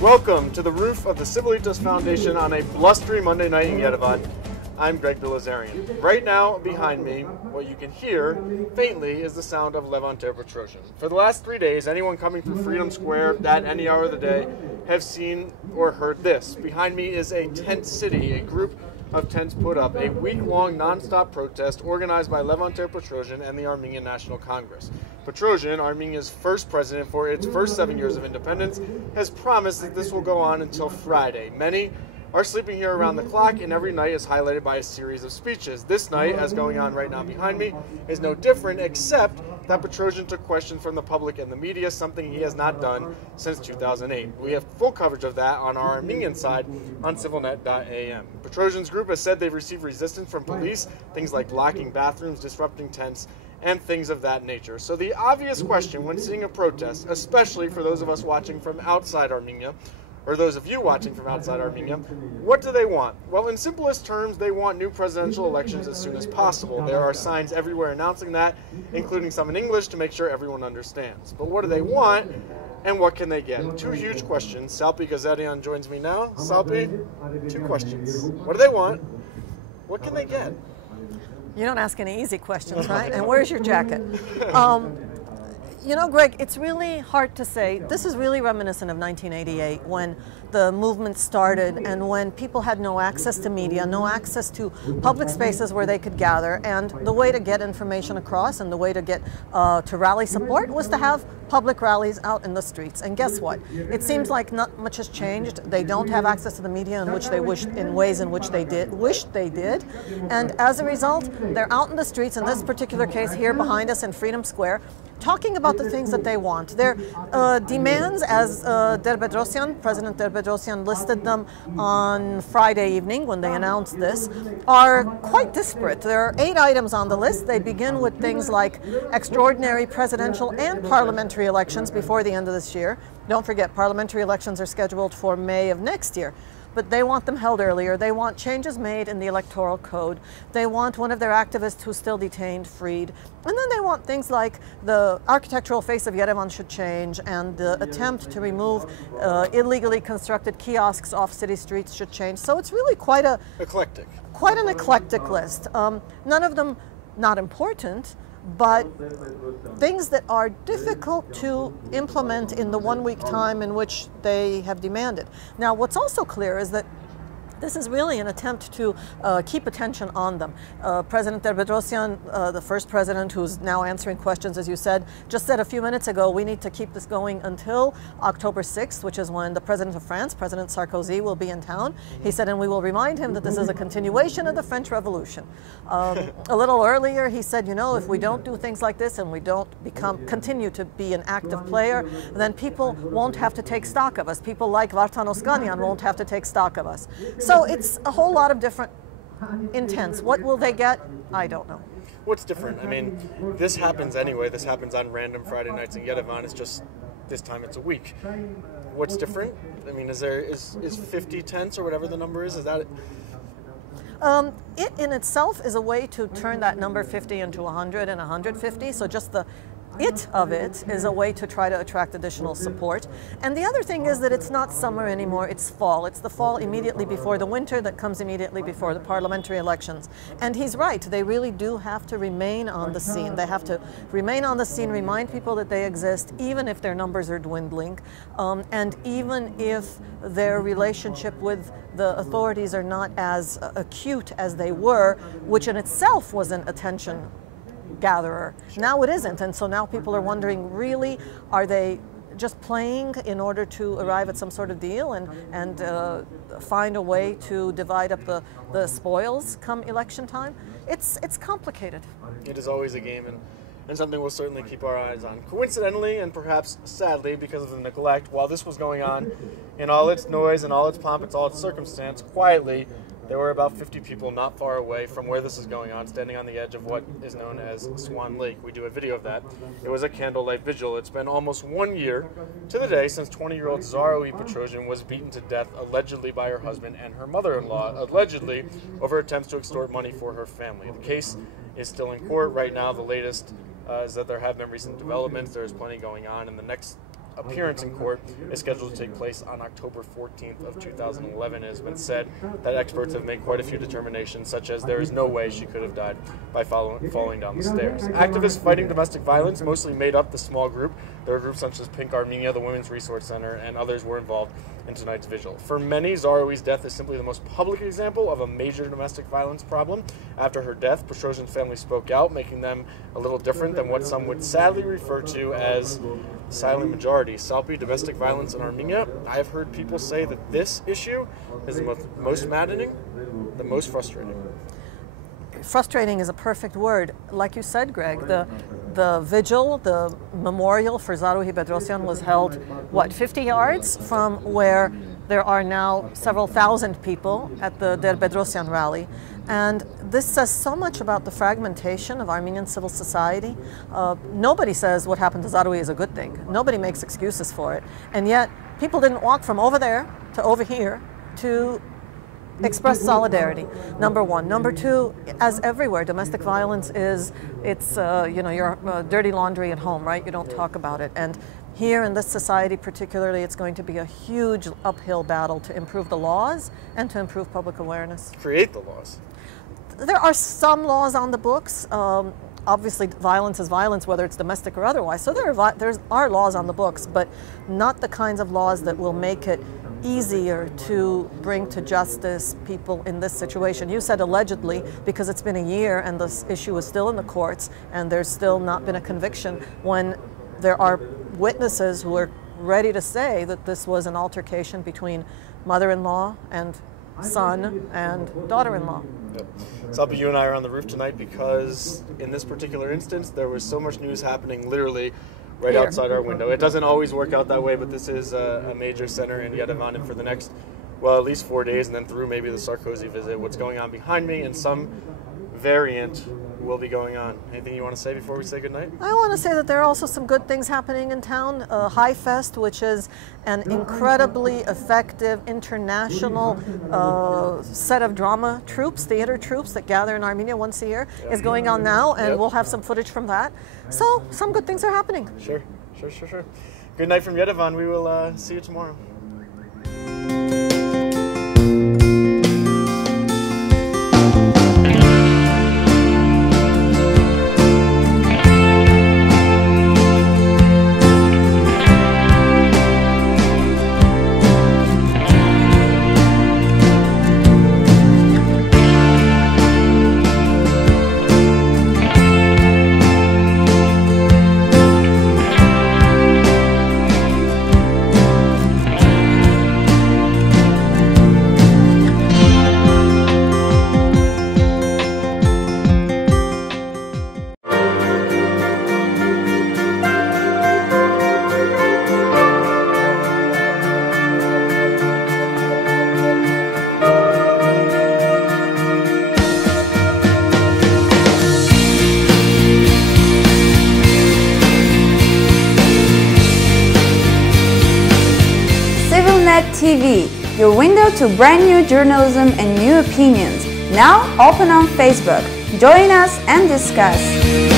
Welcome to the roof of the Civilitas Foundation on a blustery Monday night in Yerevan. I'm Greg Bilazarian. Right now, behind me, what you can hear faintly is the sound of Levanter Petrosian. For the last 3 days, anyone coming through Freedom Square at any hour of the day have seen or heard this. Behind me is a tent city, a group of tents put up, a week-long non-stop protest organized by Levanter Petrosian and the Armenian National Congress. Petrosian, Armenia's first president for its first 7 years of independence, has promised that this will go on until Friday. Many are sleeping here around the clock, and every night is highlighted by a series of speeches. This night, as going on right now behind me, is no different, except that Petrosian took questions from the public and the media, something he has not done since 2008. We have full coverage of that on our Armenian side on civilnet.am. Petrosian's group has said they've received resistance from police, things like blocking bathrooms, disrupting tents, and things of that nature. So the obvious question when seeing a protest, especially for those of us watching from outside Armenia, or those of you watching from outside Armenia, what do they want? Well, in simplest terms, they want new presidential elections as soon as possible. There are signs everywhere announcing that, including some in English to make sure everyone understands. But what do they want, and what can they get? Two huge questions. Salpi Gazarian joins me now. Salpi, two questions. What do they want? What can they get? You don't ask any easy questions, right? And where's your jacket? You know, Greg, it's really hard to say. This is really reminiscent of 1988 when the movement started and when people had no access to media, no access to public spaces where they could gather. And the way to get information across and the way to get to rally support was to have public rallies out in the streets. And guess what? It seems like not much has changed. They don't have access to the media in which they wished, in ways in which they wished they did. And as a result, they're out in the streets, in this particular case here behind us in Freedom Square, talking about the things that they want. Their demands, as President Derbedrosian listed them on Friday evening when they announced this, are quite disparate. There are 8 items on the list. They begin with things like extraordinary presidential and parliamentary elections before the end of this year. Don't forget, parliamentary elections are scheduled for May of next year. But they want them held earlier. They want changes made in the electoral code. They want one of their activists who's still detained freed. And then they want things like the architectural face of Yerevan should change, and the attempt to remove illegally constructed kiosks off city streets should change. So it's really quite an eclectic list. None of them not important, but things that are difficult to implement in the 1 week time in which they have demanded. Now, what's also clear is that this is really an attempt to keep attention on them. President Derbedrosian, the first president who's now answering questions, as you said, just said a few minutes ago, we need to keep this going until October 6th, which is when the president of France, President Sarkozy, will be in town. He said, and we will remind him that this is a continuation of the French Revolution. A little earlier, he said, you know, if we don't do things like this and we don't continue to be an active player, then people won't have to take stock of us. People like Vartan Oskanyan won't have to take stock of us. So it's a whole lot of different intents. What will they get? I don't know. What's different? I mean, this happens anyway. This happens on random Friday nights in Yerevan. It's just this time it's a week. What's different? I mean, is 50 tents or whatever the number is that it? It in itself is a way to turn that number 50 into 100 and 150. So just the of it is a way to try to attract additional support. And the other thing is that it's not summer anymore, it's fall. It's the fall immediately before the winter that comes immediately before the parliamentary elections. And he's right, they really do have to remain on the scene. They have to remain on the scene, remind people that they exist, even if their numbers are dwindling, and even if their relationship with the authorities are not as acute as they were, which in itself was an attention gatherer. Now it isn't, and so now people are wondering, really, are they just playing in order to arrive at some sort of deal and find a way to divide up the spoils come election time? It's complicated. It is always a game, and something we'll certainly keep our eyes on. Coincidentally, and perhaps sadly, because of the neglect, while this was going on in all its noise and all its pomp and all its circumstance, quietly, there were about 50 people not far away from where this is going on, standing on the edge of what is known as Swan Lake. We do a video of that. It was a candlelight vigil. It's been almost 1 year to the day since 20-year-old Zaraoui Petrosian was beaten to death, allegedly by her husband and her mother-in-law, allegedly over attempts to extort money for her family. The case is still in court right now. The latest is that there have been recent developments. There's plenty going on, and the next appearance in court is scheduled to take place on October 14th of 2011. It has been said that experts have made quite a few determinations, such as there is no way she could have died by falling down the stairs. Activists fighting domestic violence mostly made up the small group. There were groups such as Pink Armenia, the Women's Resource Center, and others were involved in tonight's vigil. For many, Zaroui's death is simply the most public example of a major domestic violence problem. After her death, Petrosian's family spoke out, making them a little different than what some would sadly refer to as the silent majority. Salpi, domestic violence in Armenia. I've heard people say that this issue is the most maddening, the most frustrating. Frustrating is a perfect word. Like you said, Greg, the vigil, the memorial for Zaroui Bedrosian was held, what, 50 yards from where there are now several thousand people at the Der Bedrosian rally. And this says so much about the fragmentation of Armenian civil society. Nobody says what happened to Zaroui is a good thing. Nobody makes excuses for it. And yet, people didn't walk from over there to over here to express solidarity, number one. Number two, as everywhere, domestic violence is, it's, your dirty laundry at home, right? You don't talk about it. And here in this society particularly, it's going to be a huge uphill battle to improve the laws and to improve public awareness. Create the laws. There are some laws on the books. Obviously, violence is violence, whether it's domestic or otherwise. So there are laws on the books, but not the kinds of laws that will make it easier to bring to justice people in this situation. You said allegedly, because it's been a year and this issue is still in the courts and there's still not been a conviction, when there are witnesses who are ready to say that this was an altercation between mother-in-law and son and daughter-in-law. Yep. Salpi, you and I are on the roof tonight because in this particular instance there was so much news happening literally right here outside our window. It doesn't always work out that way, but this is a major center in Yerevan, and for the next, well, at least 4 days, and then through maybe the Sarkozy visit, what's going on behind me, and some variant will be going on. Anything you want to say before we say goodnight? I want to say that there are also some good things happening in town. High Fest, which is an incredibly effective international set of drama troupes, theater troupes that gather in Armenia once a year, is going on now, and we'll have some footage from that. So some good things are happening. Sure. Good night from Yerevan. We will see you tomorrow. TV, your window to brand new journalism and new opinions. Now open on Facebook. Join us and discuss.